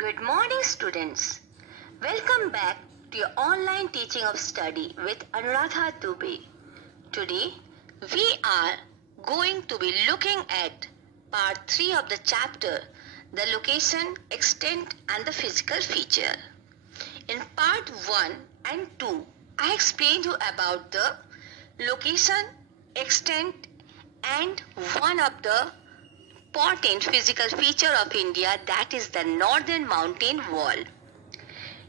Good morning, students. Welcome back to your online teaching of study with Anuradha Dubey. Today, we are going to be looking at part 3 of the chapter, the location, extent and the physical feature. In part 1 and 2, I explained you about the location, extent and one of the important physical feature of India, that is the northern mountain wall.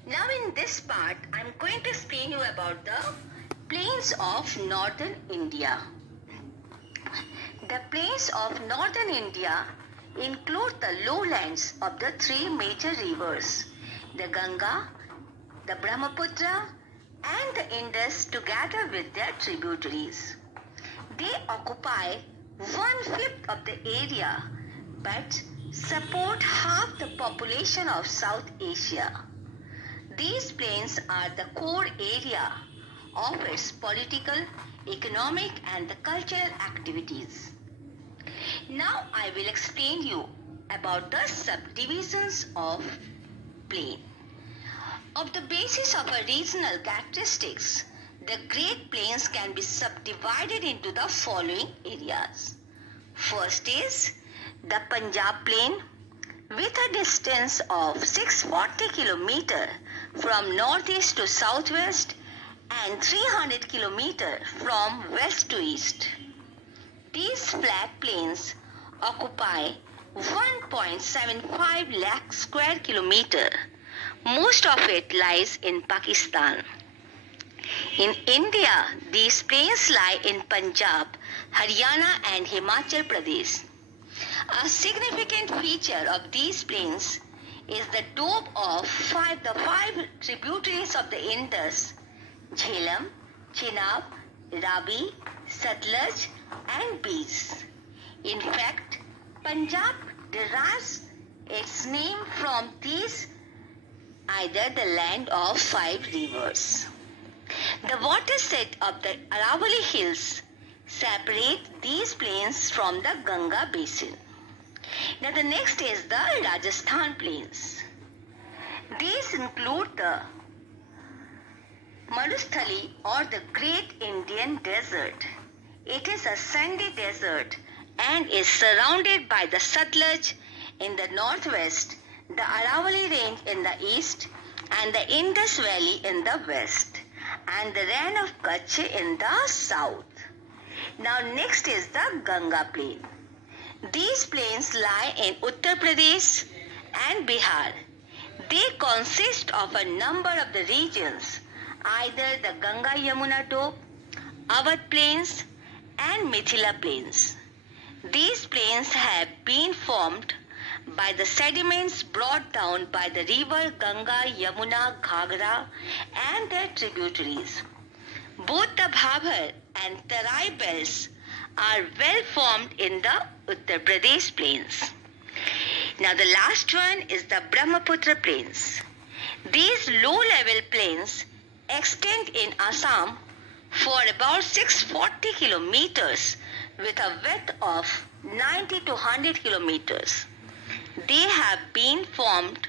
Now in this part, I am going to explain you about the plains of northern India. The plains of northern India include the lowlands of the three major rivers, the Ganga, the Brahmaputra and the Indus together with their tributaries. They occupy 1/5 of the area but support half the population of South Asia. These plains are the core area of its political, economic and the cultural activities. Now I will explain you about the subdivisions of plain. Of the basis of a regional characteristics, the Great Plains can be subdivided into the following areas. First is the Punjab Plain with a distance of 640 km from northeast to southwest and 300 km from west to east. These flat plains occupy 1.75 lakh square kilometer. Most of it lies in Pakistan. In India, these plains lie in Punjab, Haryana and Himachal Pradesh. A significant feature of these plains is the dome of the five tributaries of the Indus, Jhelum, Chenab, Ravi, Satluj and Beas. In fact, Punjab derives its name from these, either the land of 5 rivers. The watershed of the Aravalli Hills separate these plains from the Ganga basin. Now the next is the Rajasthan plains. These include the Marusthali or the Great Indian Desert. It is a sandy desert and is surrounded by the Satluj in the northwest, the Aravalli range in the east and the Indus Valley in the west and the Rann of Kutch in the south. Now next is the Ganga plain. These plains lie in Uttar Pradesh and Bihar. They consist of a number of the regions, either the Ganga Yamuna Doab, Awadh plains and Mithila plains. These plains have been formed by the sediments brought down by the river Ganga, Yamuna, Ghagra and their tributaries. Both the Bhabhar and Tarai belts are well formed in the Uttar Pradesh plains. Now the last one is the Brahmaputra plains. These low-level plains extend in Assam for about 640 kilometers with a width of 90 to 100 kilometers. They have been formed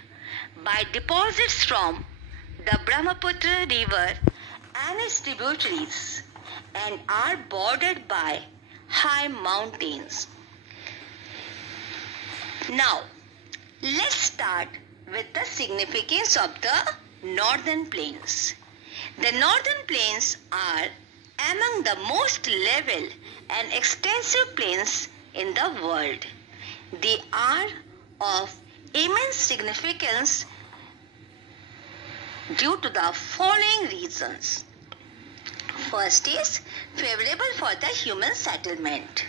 by deposits from the Brahmaputra river and its tributaries and are bordered by high mountains. Now, let's start with the significance of the northern plains. The northern plains are among the most level and extensive plains in the world. They are of immense significance due to the following reasons. First is favorable for the human settlement.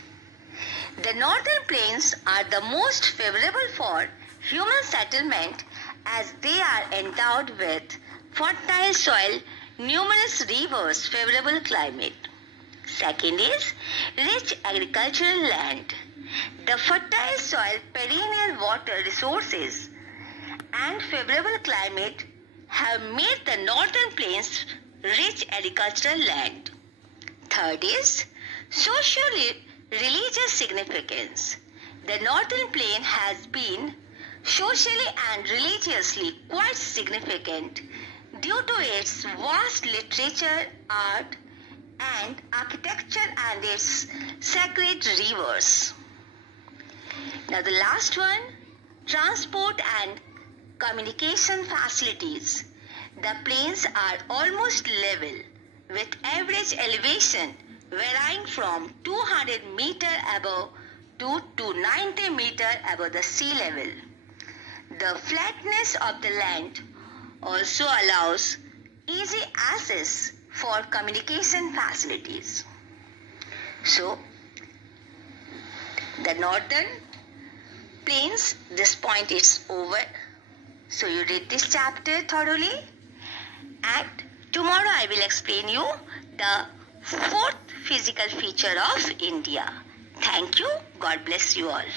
The northern plains are the most favorable for human settlement as they are endowed with fertile soil, numerous rivers, favorable climate. Second is rich agricultural land. The fertile soil, perennial water resources and favorable climate have made the northern plains rich agricultural land. Third is social religious significance. The northern plain has been socially and religiously quite significant due to its vast literature, art, and architecture and its sacred rivers. Now the last one, transport and communication facilities. The plains are almost level with average elevation varying from 200 meter above to 90 meter above the sea level. The flatness of the land also allows easy access for communication facilities. So, the northern plains, this point is over. So you read this chapter thoroughly, and tomorrow I will explain you the fourth physical feature of India. Thank you. God bless you all.